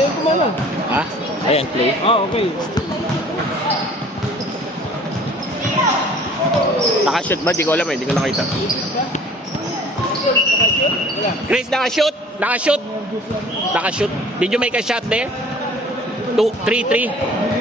Ayun, kumana. Ha? Ayan, play. Ah, okay. Nakashoot ba? Di ko alam eh. Di ko nakita. Chris, nakashoot! Nakashoot! Nakashoot. Did you make a shot there? 2, 3, 3.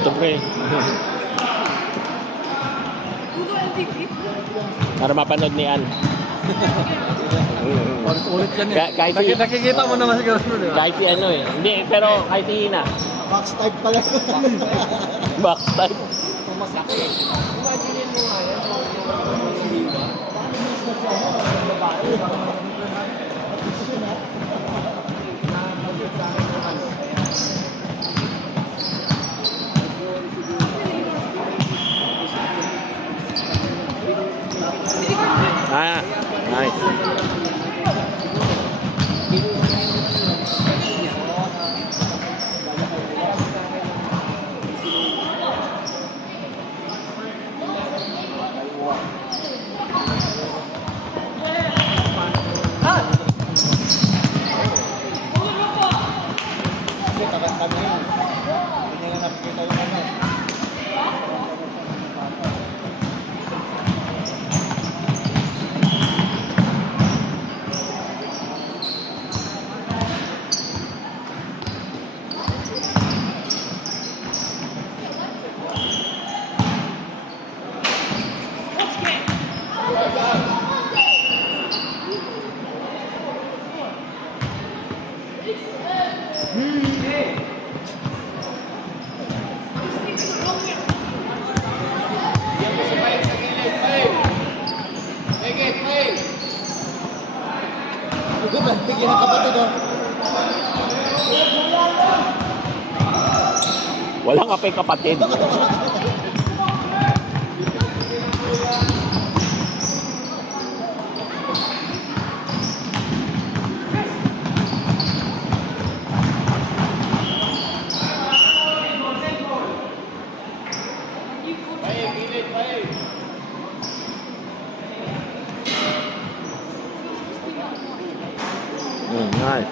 Ito pre. Para mapanood ni Ann. Ulit yan eh. Kahit Nakikita mo naman siguro, di ba? kahit si ano eh. Hindi, pero kahit si Hina. Box type pala. Box type. Masakit. Imagine mo nga yan. Ah, nice. Bigyan ng kapatid oh. Walang kapay kapatid. Nice.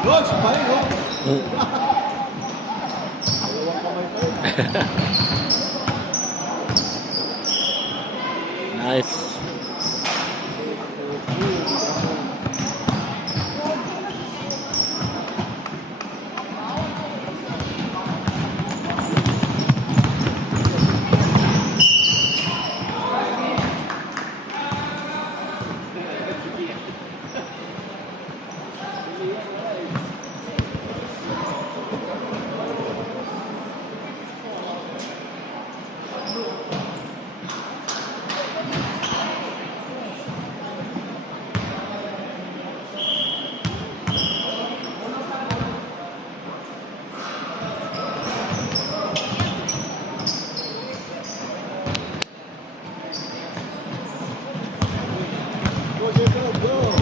Yun, si Paring, oh. Mm. Dalawang kamay pa rin. Nice. Go, Jacob, go.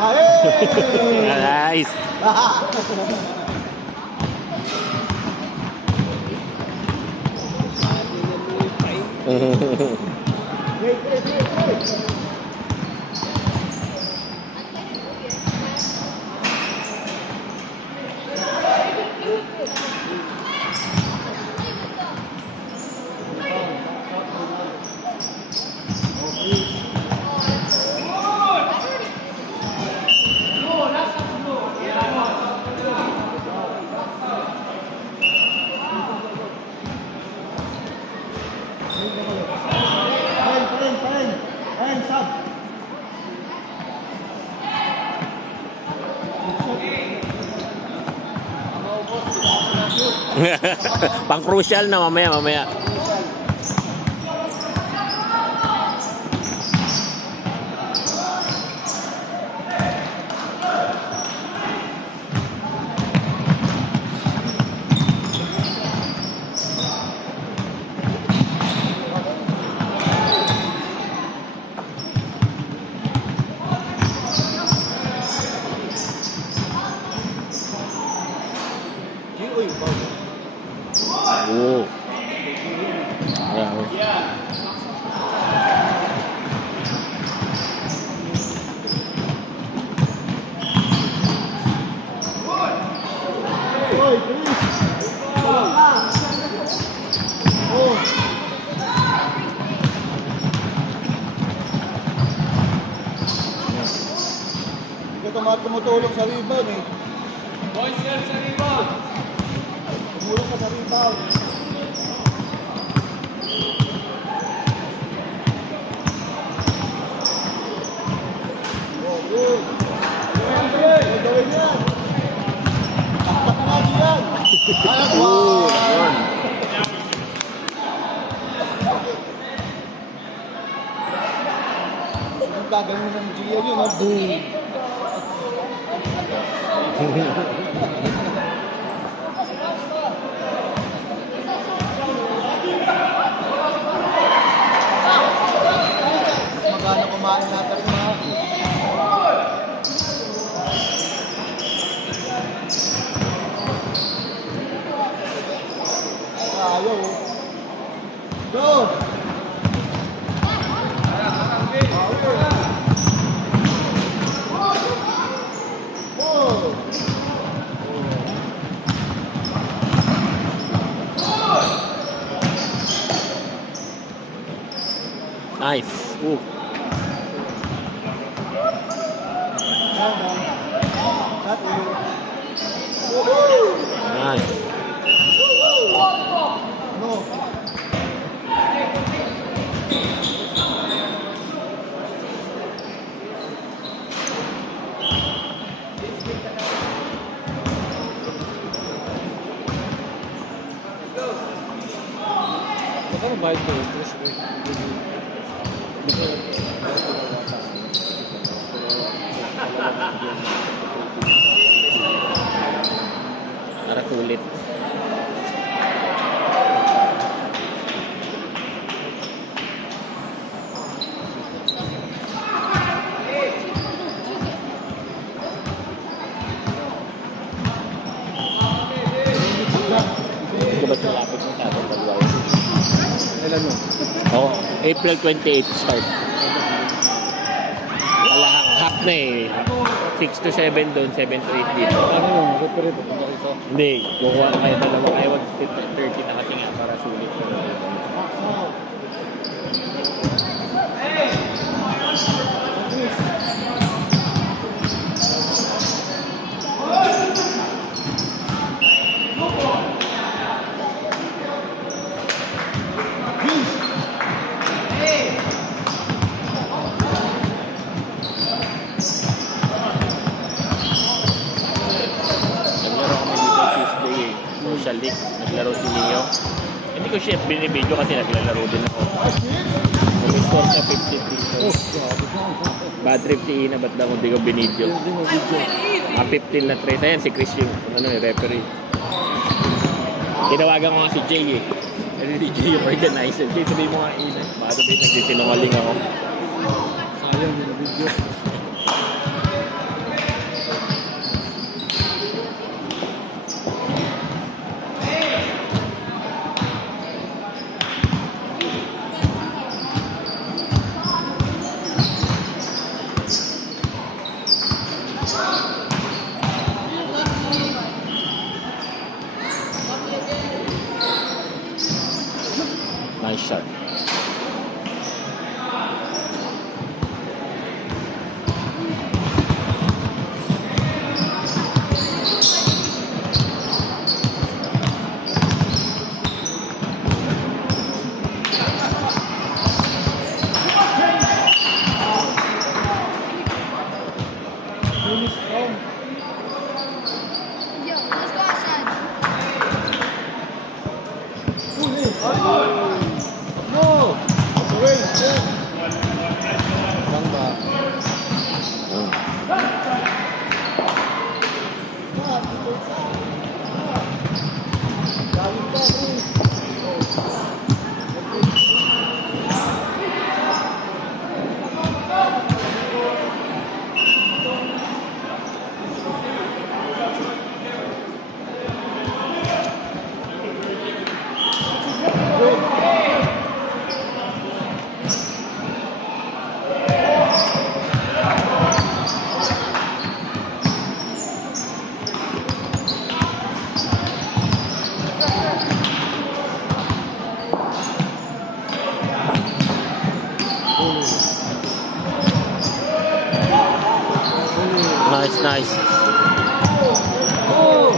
Hey! Nice. Wait, wait, wait, wait. Paring, sub. Pang crucial na mamaya. Uy, bago. Oh. Yeah. Uy, Chris. Oh. Hindi ka tumutulong sa rebound eh. Boys, girls, sa rebound. Tumulong ka sa rebound. Oh, good. Gawin yan. Taktak na natin yan. Ayan, wow. Ang gagawin ng Gia yun, ha? Boom! Magana kumain natin rin, ha? Ayaw, oh. Go! Nice. Ooh. Nice. No. Baka mabayad ko interest mo. Para sulit. Hindi ba malapit mo sa atin dalawa? Kailan mo? Oo, April 28 start. Wala, half na eh. 6 to 7 doon, 7 to 8 dito. Ano yung referee pa kung ito? Hindi, kukuha na kayo dalawa kayo, 30 na kasi nga para sulit. Naglaro kami dito Tuesday eh. Social League. Naglaro si Leo. Hindi ko siya binibidyo kasi naglalaro din ako. Nag-score siya 53 points. Bad trip si Ina, ba't daw hindi ko binidyo? Mga 15 na trace. Ayan si Chris yung referee. Tinawagan ko nga si Jay eh. Kasi si Jay yung organizer. Jay, sabihin mo nga Ina. Baka sabihin nagsisinungaling ako. Sayang yung video. Nice shot. Yo, let's go outside. No! Wait, yeah. Lang ba? Galing pa, Chris. Nice, nice. Ooh.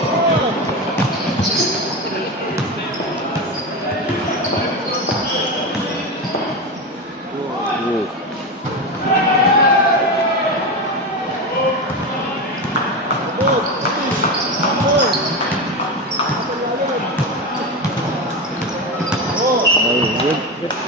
Very good.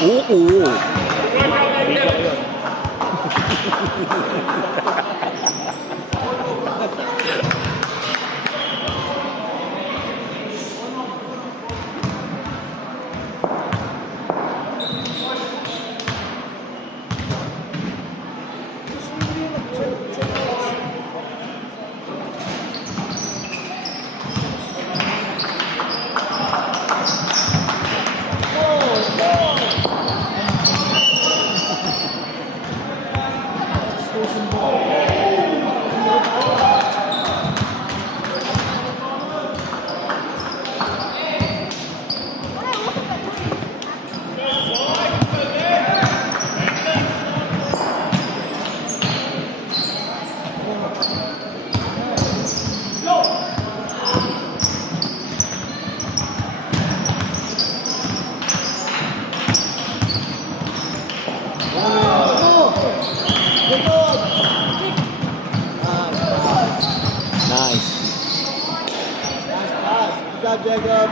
Oo. Nice. Nice pass. Good job, Jacob.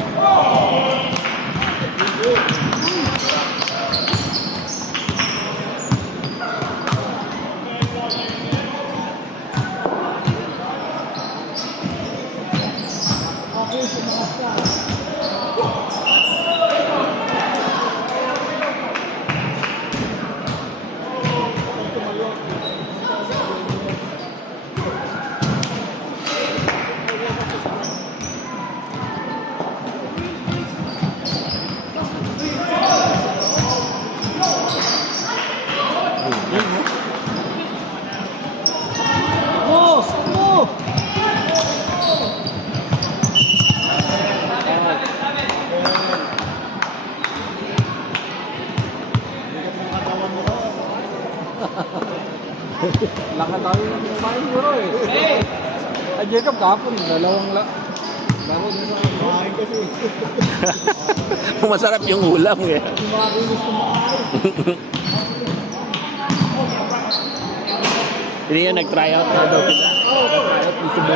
Lakad tayo ng kumain siguro eh. Ay, Jacob, kapon. Dalawang laro din sa Kumain kasi. Masarap yung ulam eh. Kumakinis kumain. Hindi yun, nag-try out na daw sila. at mismo.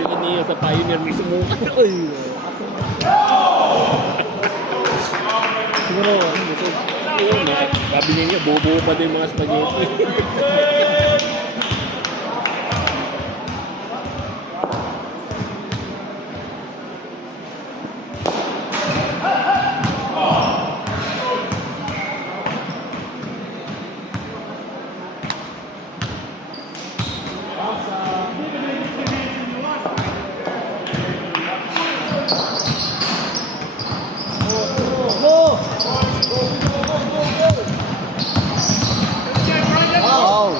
Sila niya sa Pioneer mismo. Ay, siguro, ano dito? Oo, sabi niya, buo-buo pa din mga spaghetti. Wow.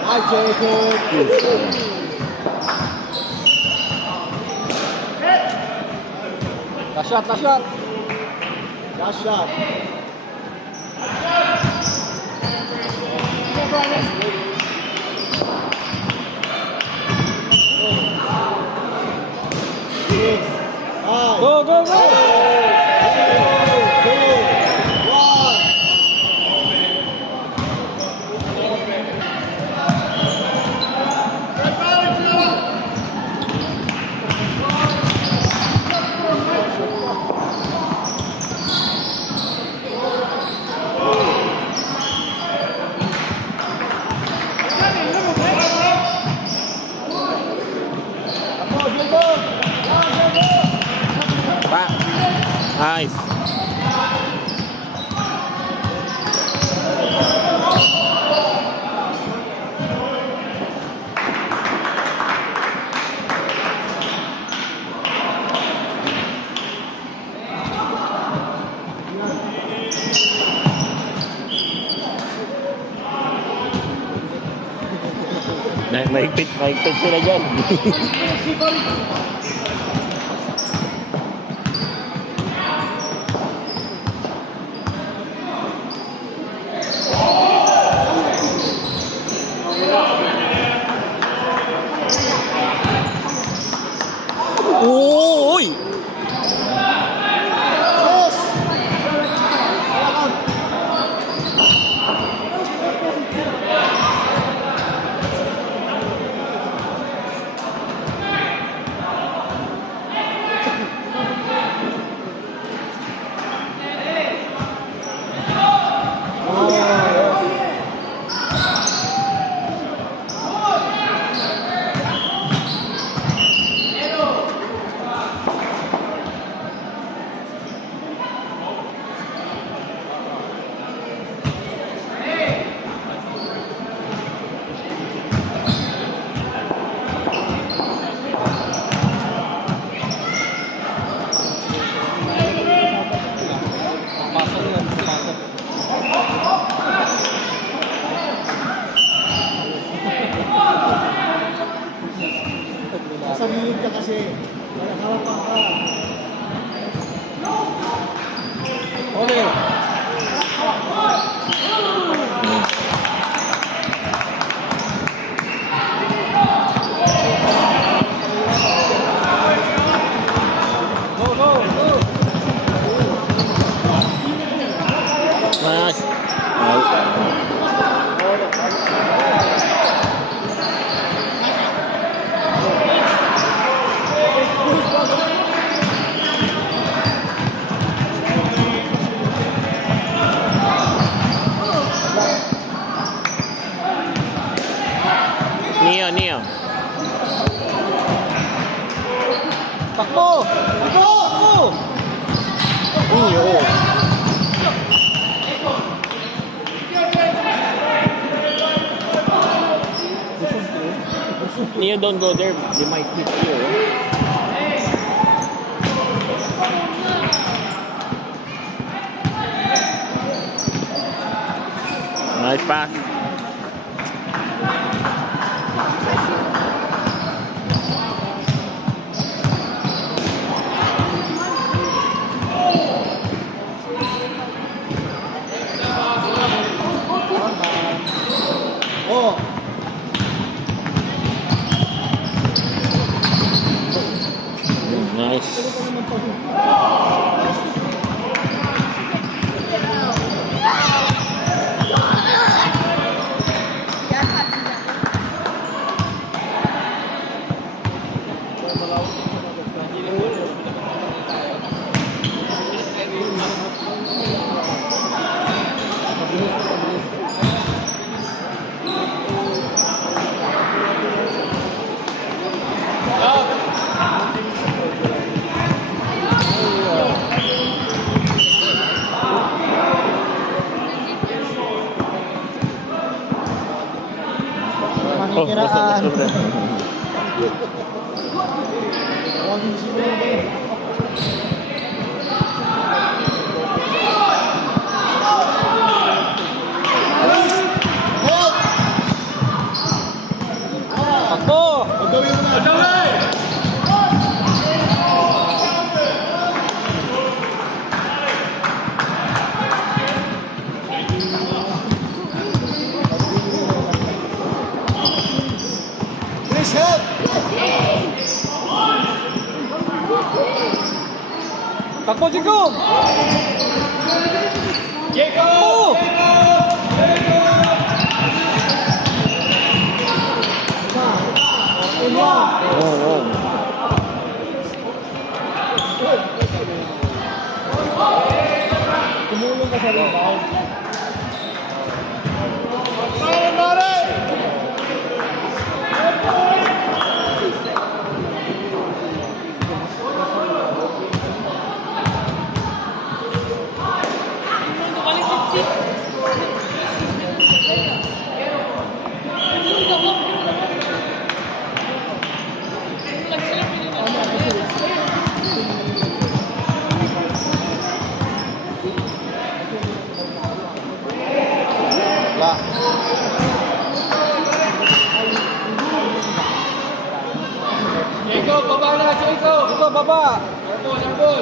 Nice, Jacob. Last shot, last shot. Last shot. Six, five, Go, go, go! 2, 1. Pa. Nice. Mahigpit sila dyan. kasi. Walang hawakan ka. Ole. Go, go, go. Mas. Neo. Takbo! Takbo! Takbo! Neo. Neo, don't go there. They might hit you. Nice pass. Oh. Nice. Manikiraan. Huwag yung siguro ba yun? Help! Takbo! Pagawin mo na. Please help! Takbo, Jacob! Jacob! Tumulong ka sa rebound. Wala. Jacob, baba na, Jacob! Ito, baba! Go, go, go!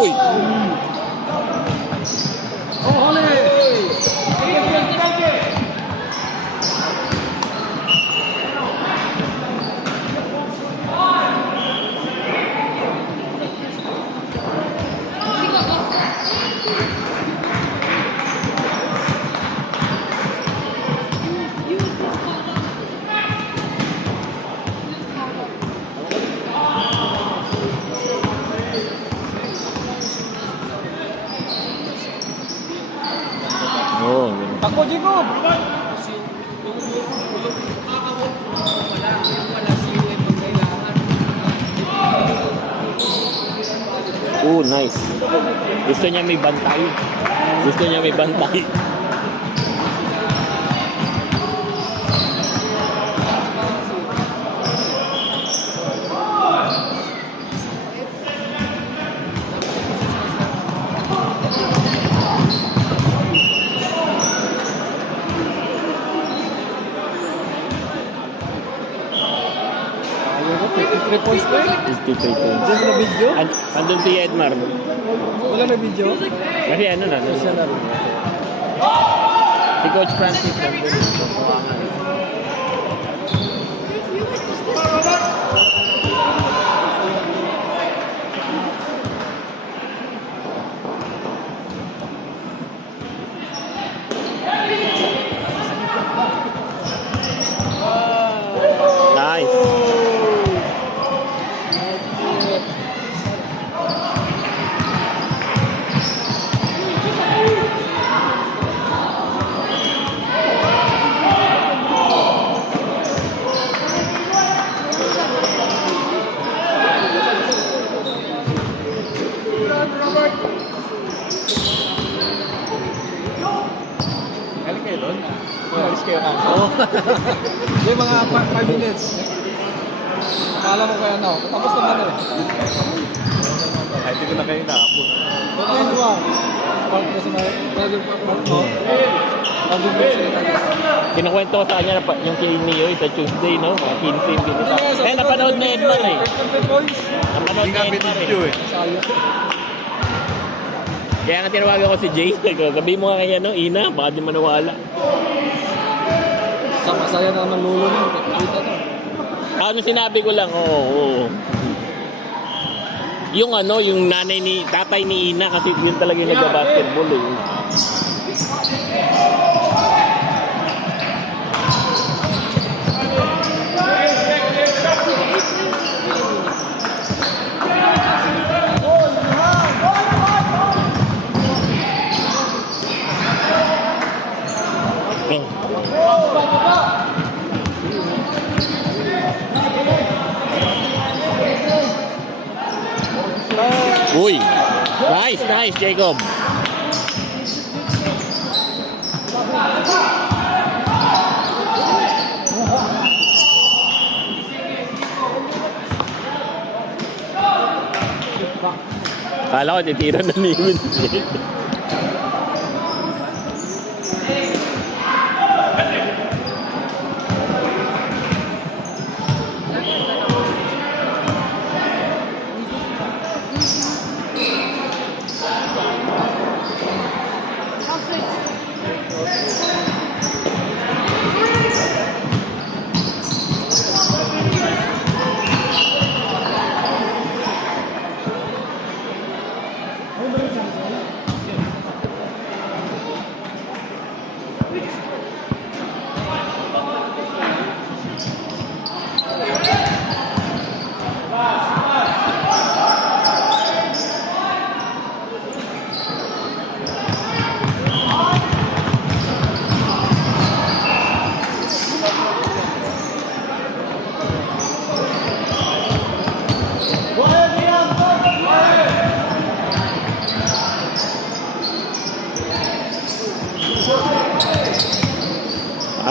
Uy! Oh, Holly! Oh, Takbo, Jacob! oh, nice. Gusto niya may bantay. Gusto niya may bantay. Ayun ko, 53 points na eh. 53 points. Diyan na video? Andun si Edmar. Wala na video? Kasi ano na. Siya na rin. Si Coach Francis nandun. Kukuhangan. Nice. Galing kayo doon? Alis kayo ka. Oo. Yung mga 5 minutes. Akala mo kaya ano. Tapos naman eh. Ay, hindi ko na kayo naabot. Ba't yun ba? Park na sa mga park mo. Bagong beach na Kinukwento ko sa kanya na yung kay Neo sa Tuesday, no? Mga 15 yung binita. Eh, napanood ni Edmar eh. 53 points. Napanood Hindi ni nga Edmar binidyo eh. eh. Sayang. Kaya nga tinawagan ko si Jay. Sabihin mo nga kanya, no? Ina, baka di manawala. Sa masaya na naman lulo niyo. Kita to. Ano sinabi ko lang, oo. Yung ano, yung tatay ni Ina kasi yun talaga yung nagba-basketball eh. Uy! Nice, Jacob. Kala ko titira na ni Winston.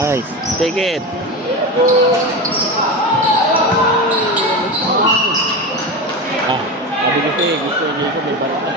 Nice. Take it. Sabi ko sa'yo, gusto ko may barata.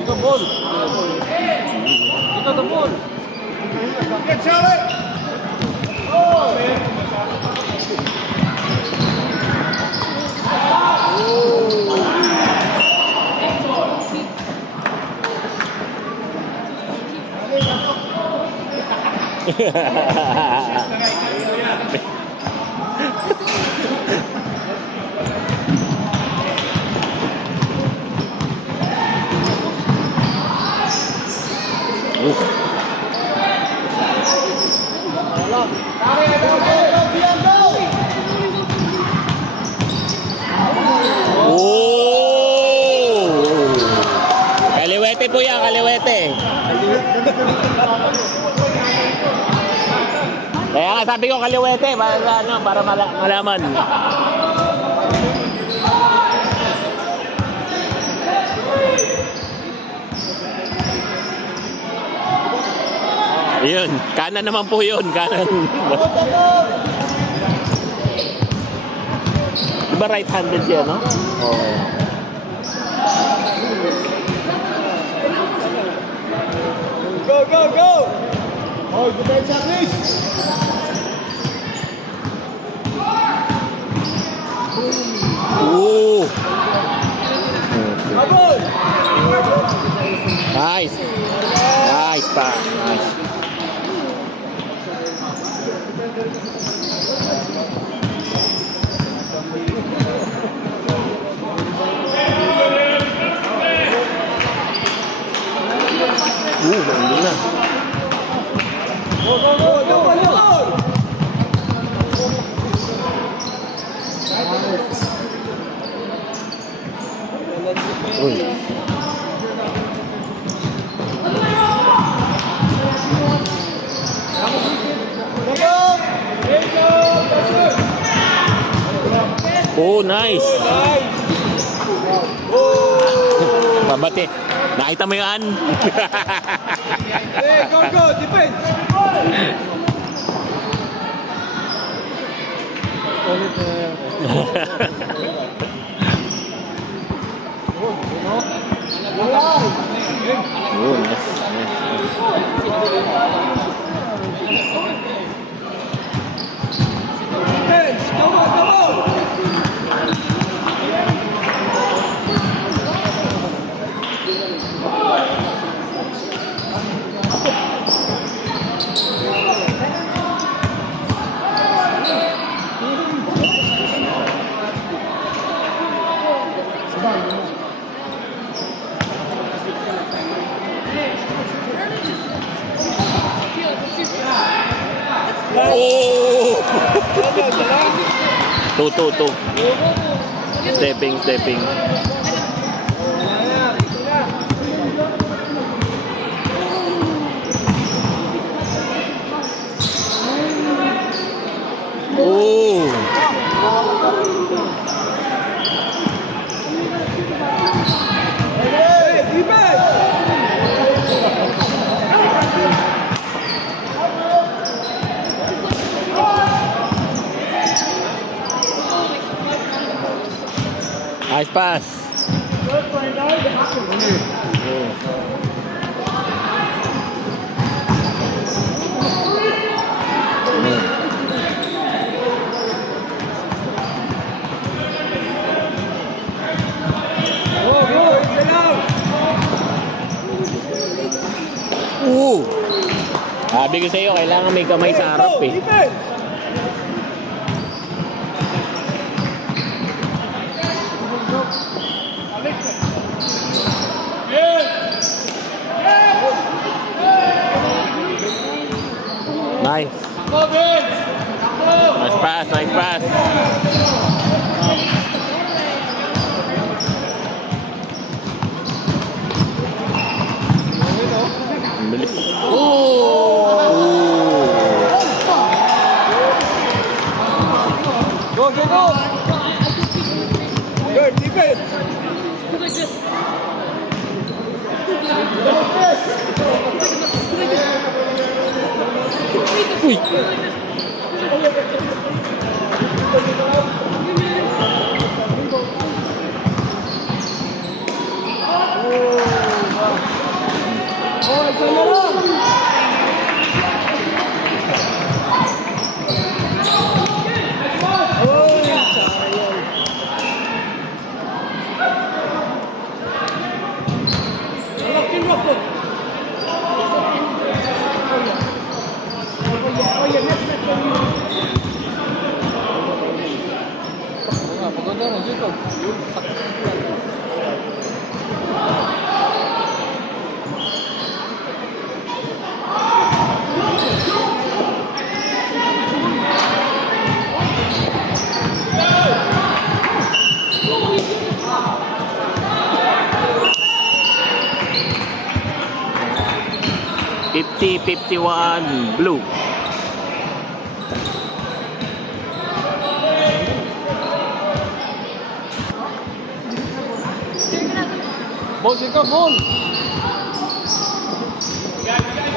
Ito ball. Ito the ball. Get Charlie! Oh! sabi ko kaliwete para ano, para malaman. Ayun, kanan naman po 'yun, kanan. Diba right-handed siya, no? Oo. Go, go, go! Oh, depensa, please! Ooh. Abol! Nice. Nice pa. Nice. Ganda na. Go, go, go, go, go! Uy. Oh, nice. Pabati. Nakita mo yan? Hey, go, go, defense! Ulit na yan. Oh, nice. Defense! Come on, come on! Oh! Two. Stepping. Oh! Hey, defense! Nice pass. Go, go, get out! Sabi ko sa'yo, kailangan may kamay sa harap eh. Defense! Nice. Nice pass. Ang bilis. Go, go, go! Good, defense! Uy! Oh, isa na lang! Pagod na, Jacob. 50-51 blue. Oh, Jacob, ball!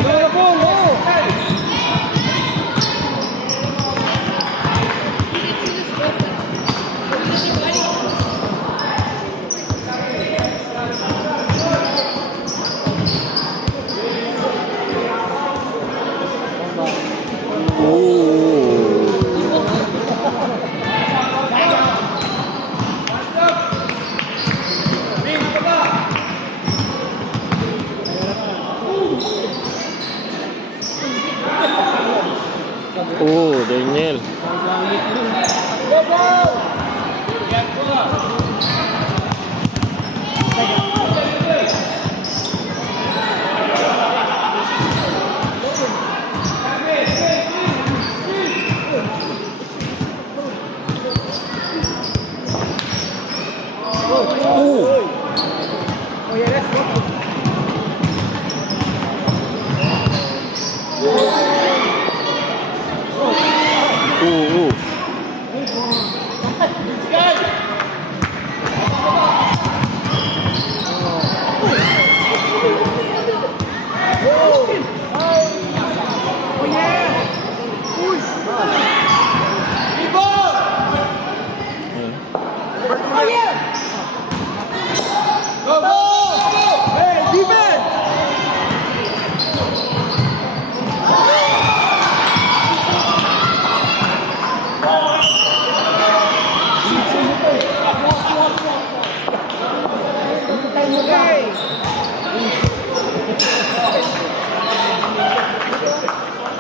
Ano ball, oh! Daniel.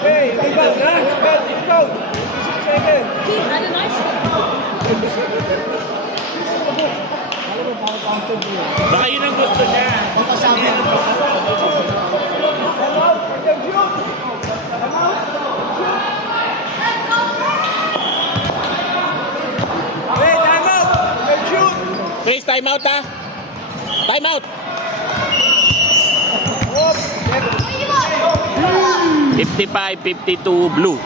Hey, rebound, ha? Let's go. 6 seconds. Baka yun ang gusto niya. Hey, time out. Let's shoot. Chris, time out ha. Time out. 55-52 blue.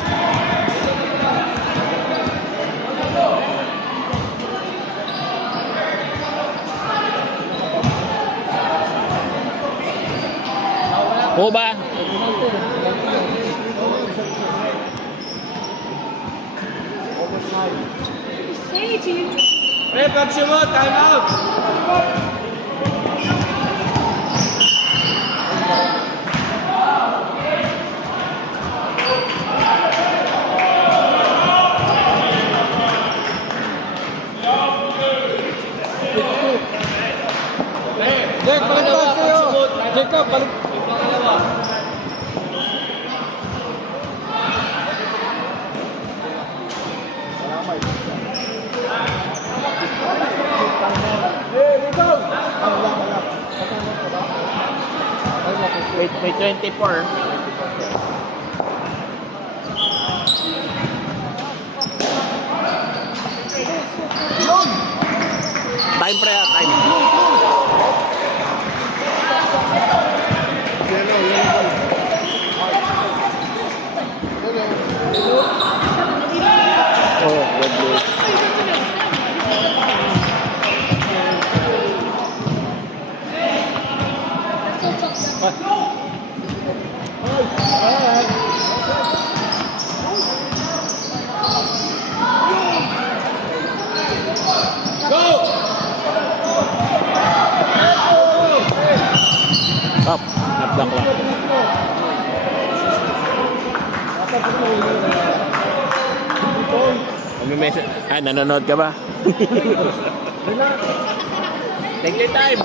O ba? Hey, Pepsi mo, time out. Jack, balik tayo sa'yo! Jacob, balik! Hey, rebound. May 24. Time pre, time. Oh, red blue. Up, knockdown lang. Message. Ah, nanonood ka ba? Take your time.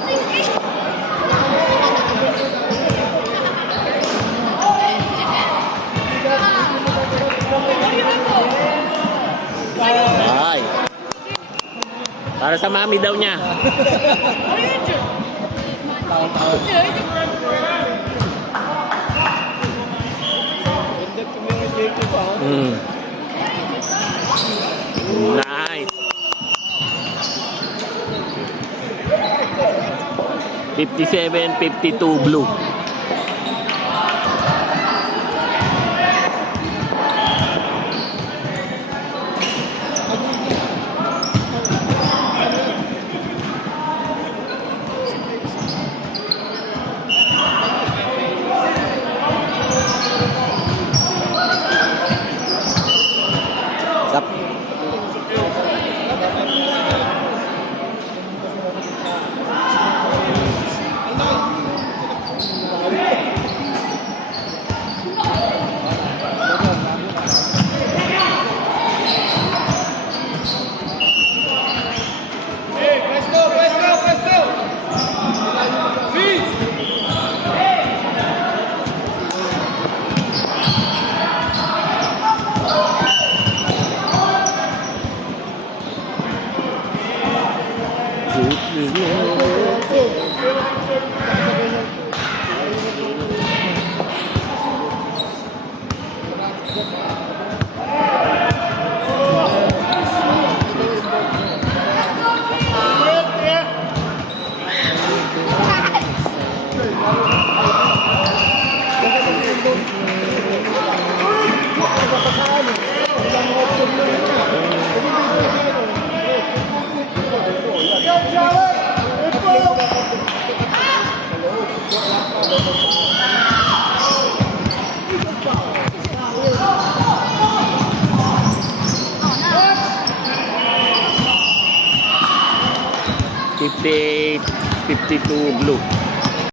Ay. Para sa mami daw niya. Mm. Nice. 57-52 blue. $58, $52 blue.